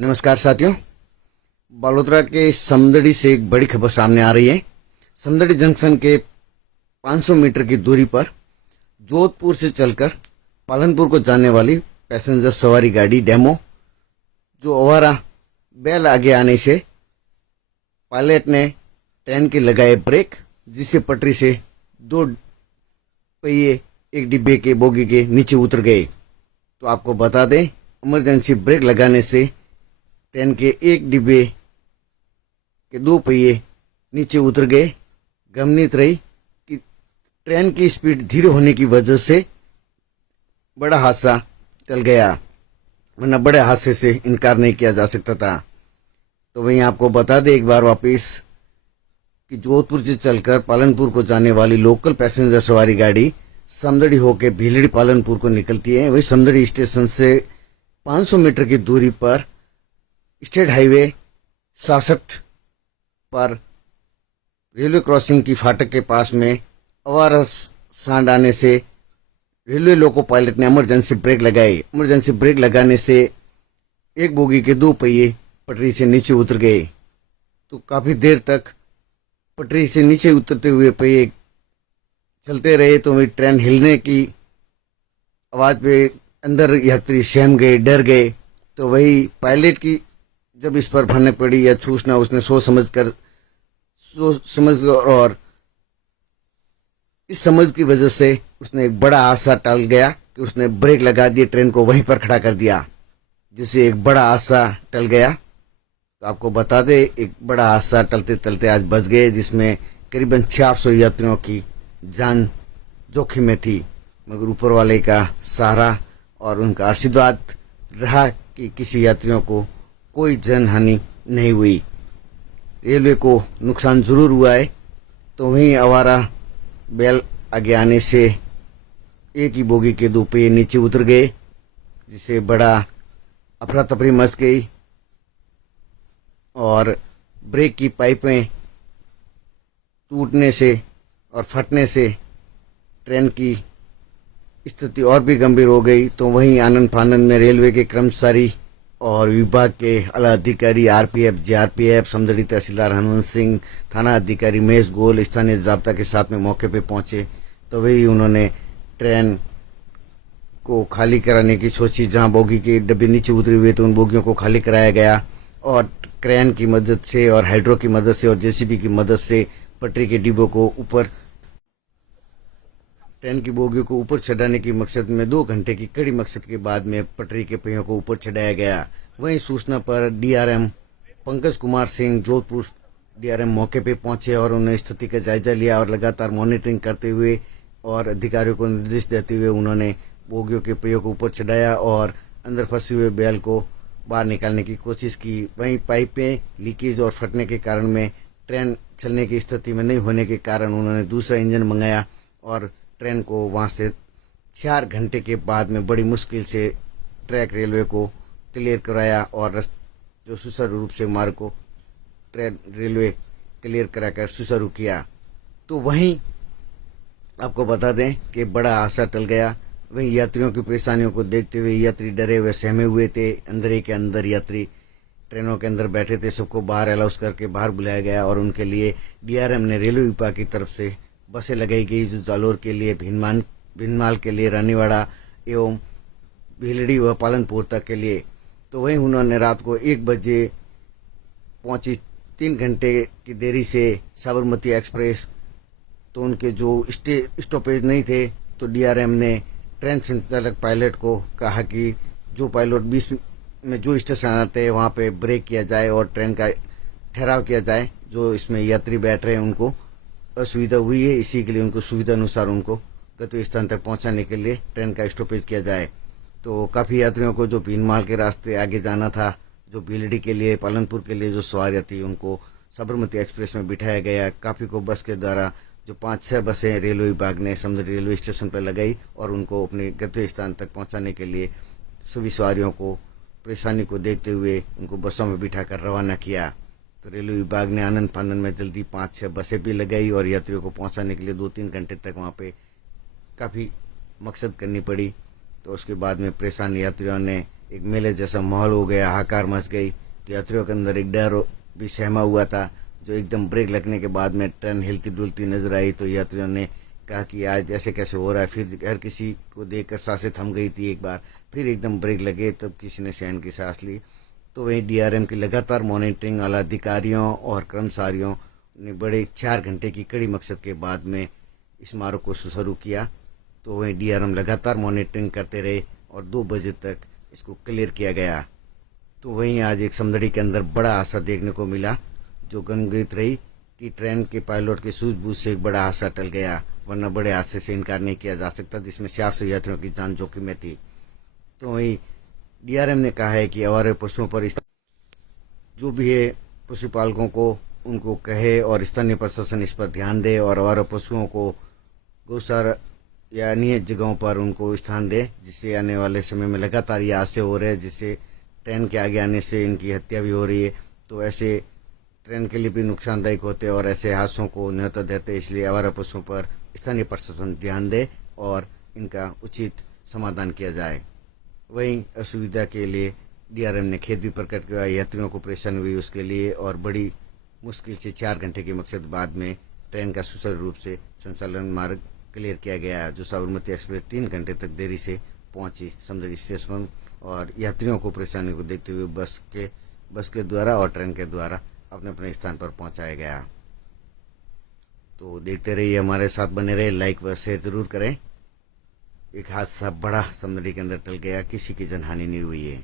नमस्कार साथियों। बालोतरा के समदड़ी से एक बड़ी खबर सामने आ रही है। समदड़ी जंक्शन के 500 मीटर की दूरी पर जोधपुर से चलकर पालनपुर को जाने वाली पैसेंजर सवारी गाड़ी डेमो जो अवारा बैल आगे आने से पायलट ने ट्रेन के लगाए ब्रेक, जिससे पटरी से दो पहिए एक डिब्बे के बोगी के नीचे उतर गए। तो आपको बता दें, इमरजेंसी ब्रेक लगाने से ट्रेन के एक डिब्बे के दो पहिए नीचे उतर गए। गमनीत रही कि ट्रेन की स्पीड धीरे होने की वजह से बड़ा हादसा टल गया, वरना बड़े हादसे से इनकार नहीं किया जा सकता था। तो वहीं आपको बता दें एक बार वापस कि जोधपुर से चलकर पालनपुर को जाने वाली लोकल पैसेंजर सवारी गाड़ी समदड़ी होकर भीलड़ी पालनपुर को निकलती है। वही समदड़ी स्टेशन से 500 मीटर की दूरी पर स्टेट हाईवे 66 पर रेलवे क्रॉसिंग की फाटक के पास में अवारा सांड आने से रेलवे लोको पायलट ने इमरजेंसी ब्रेक लगाए। इमरजेंसी ब्रेक लगाने से एक बोगी के दो पहिए पटरी से नीचे उतर गए। तो काफी देर तक पटरी से नीचे उतरते हुए पहिए चलते रहे। तो वही ट्रेन हिलने की आवाज पे अंदर यात्री सहम गए, डर गए। तो वही पायलट की जब इस पर भनक पड़ी या सूचना उसने सोच समझ और इस समझ की वजह से उसने एक बड़ा हादसा टल गया कि उसने ब्रेक लगा दिए, ट्रेन को वहीं पर खड़ा कर दिया, जिससे एक बड़ा हादसा टल गया। तो आपको बता दें, एक बड़ा हादसा टलते टलते आज बच गए, जिसमें करीबन 400 यात्रियों की जान जोखिम में थी। मगर ऊपर वाले का सहारा और उनका आशीर्वाद रहा कि किसी यात्रियों को कोई जन हानि नहीं हुई। रेलवे को नुकसान जरूर हुआ है। तो वहीं अवारा बैल आगे आने से एक ही बोगी के दो पहिए नीचे उतर गए, जिससे बड़ा अफरा तफरी मच गई और ब्रेक की पाइपें टूटने से और फटने से ट्रेन की स्थिति और भी गंभीर हो गई। तो वहीं आनंद फानंद में रेलवे के कर्मचारी और विभाग के आला अधिकारी आरपीएफ, जीआरपीएफ, समदड़ी तहसीलदार हनुमंत सिंह, थाना अधिकारी महेश गोल स्थानीय जाब्ता के साथ में मौके पे पहुंचे। तो वही उन्होंने ट्रेन को खाली कराने की सोची। जहां बोगी के डब्बे नीचे उतरे हुए तो उन बोगियों को खाली कराया गया और क्रेन की मदद से और हाइड्रो की मदद से और जेसीबी की मदद से पटरी के डिब्बों को ऊपर, ट्रेन की बोगियों को ऊपर चढ़ाने की मकसद में 2 घंटे की कड़ी मकसद के बाद में पटरी के पहियों को ऊपर चढ़ाया गया। वहीं सूचना पर डीआरएम पंकज कुमार सिंह जोधपुर डीआरएम मौके पे पहुंचे और उन्होंने स्थिति का जायजा लिया और लगातार मॉनिटरिंग करते हुए और अधिकारियों को निर्देश देते हुए उन्होंने बोगियों के पहियों को ऊपर चढ़ाया और अंदर फंसे हुए बैल को बाहर निकालने की कोशिश की। वहीं पाइपें लीकेज और फटने के कारण में ट्रेन चलने की स्थिति में नहीं होने के कारण उन्होंने दूसरा इंजन मंगाया और ट्रेन को वहां से 4 घंटे के बाद में बड़ी मुश्किल से ट्रैक रेलवे को क्लियर कराया और जो सुचारू रूप से मार्ग को ट्रेन रेलवे क्लियर कराकर सुचारू किया। तो वहीं आपको बता दें कि बड़ा हादसा टल गया। वहीं यात्रियों की परेशानियों को देखते हुए यात्री डरे हुए सहमे हुए थे। अंदर ही के अंदर यात्री ट्रेनों के अंदर बैठे थे, सबको बाहर अलाउंस करके बाहर बुलाया गया और उनके लिए डीआरएम ने रेलवे विभाग की तरफ से बसें लगाई गई, जो जालोर के लिए, भीनमाल के लिए, रानीवाड़ा एवं भीलड़ी व पालनपुर तक के लिए। तो वहीं उन्होंने रात को 1 बजे पहुंची। 3 घंटे की देरी से साबरमती एक्सप्रेस, तो उनके जो स्टॉपेज नहीं थे तो डीआरएम ने ट्रेन संचालक पायलट को कहा कि जो पायलट 20 में जो स्टेशन आते हैं वहाँ पे ब्रेक किया जाए और ट्रेन का ठहराव किया जाए। जो इसमें यात्री बैठ रहे हैं उनको असुविधा हुई है, इसी के लिए उनको सुविधा अनुसार उनको गंतव्य स्थान तक पहुंचाने के लिए ट्रेन का स्टॉपेज किया जाए। तो काफ़ी यात्रियों को जो भीनमाल के रास्ते आगे जाना था, जो भीलड़ी के लिए, पालनपुर के लिए जो सवारियाँ थी, उनको साबरमती एक्सप्रेस में बिठाया गया। काफ़ी को बस के द्वारा जो 5-6 बसें रेलवे विभाग ने समदड़ी रेलवे स्टेशन पर लगाई और उनको अपने गंतव्य स्थान तक पहुँचाने के लिए सभी सवारियों को परेशानी को देखते हुए उनको बसों में बिठाकर रवाना किया। तो रेलवे विभाग ने आनंद फानंद में जल्दी 5-6 बसें भी लगाई और यात्रियों को पहुंचाने के लिए 2-3 घंटे तक वहां पे काफ़ी मकसद करनी पड़ी। तो उसके बाद में परेशान यात्रियों ने एक मेले जैसा माहौल हो गया, हाहाकार मच गई। तो यात्रियों के अंदर एक डर भी सहमा हुआ था। जो एकदम ब्रेक लगने के बाद में ट्रेन हिलती डुलती नजर आई तो यात्रियों ने कहा कि आज ऐसे कैसे हो रहा है। फिर हर किसी को देखकर सांसें थम गई थी एक बार। फिर एकदम ब्रेक लगे तब किसी ने चैन की सांस ली। तो वहीं डीआरएम की लगातार मॉनिटरिंग आला अधिकारियों और कर्मचारियों ने बड़े 4 घंटे की कड़ी मकसद के बाद में इस मार्ग को शुरू किया। तो वहीं डीआरएम लगातार मॉनिटरिंग करते रहे और 2 बजे तक इसको क्लियर किया गया। तो वहीं आज एक समदड़ी के अंदर बड़ा हादसा देखने को मिला, जो गमगीत रही कि ट्रेन के पायलट के सूझबूझ से एक बड़ा हादसा टल गया, वरना बड़े हादसे से इनकार नहीं किया जा सकता जिसमें 400 यात्रियों की जान जोखिम में थी। तो वहीं डीआरएम ने कहा है कि आवारा पशुओं पर जो भी है पशुपालकों को उनको कहे और स्थानीय प्रशासन इस पर ध्यान दे और आवारा पशुओं को गौशाला या नियत जगहों पर उनको स्थान दे, जिससे आने वाले समय में लगातार ये हादसे हो रहे हैं, जिससे ट्रेन के आगे आने से इनकी हत्या भी हो रही है। तो ऐसे ट्रेन के लिए भी नुकसानदायक होते और ऐसे हादसों को न्योता देते। इसलिए आवारा पशुओं पर स्थानीय प्रशासन ध्यान दे और इनका उचित समाधान किया जाए। वहीं असुविधा के लिए डीआरएम ने खेद भी प्रकट किया, यात्रियों को परेशानी हुई उसके लिए, और बड़ी मुश्किल से 4 घंटे के मकसद बाद में ट्रेन का सुचारू रूप से संचालन मार्ग क्लियर किया गया, जो साबरमती एक्सप्रेस 3 घंटे तक देरी से पहुंची समदड़ी स्टेशन और यात्रियों को परेशानी को देखते हुए बस के द्वारा और ट्रेन के द्वारा अपने अपने स्थान पर पहुंचाया गया। तो देखते रहिए, हमारे साथ बने रहे, लाइक व शेयर जरूर करें। एक हादसा बड़ा समदड़ी के अंदर टल गया, किसी की जनहानि नहीं हुई है।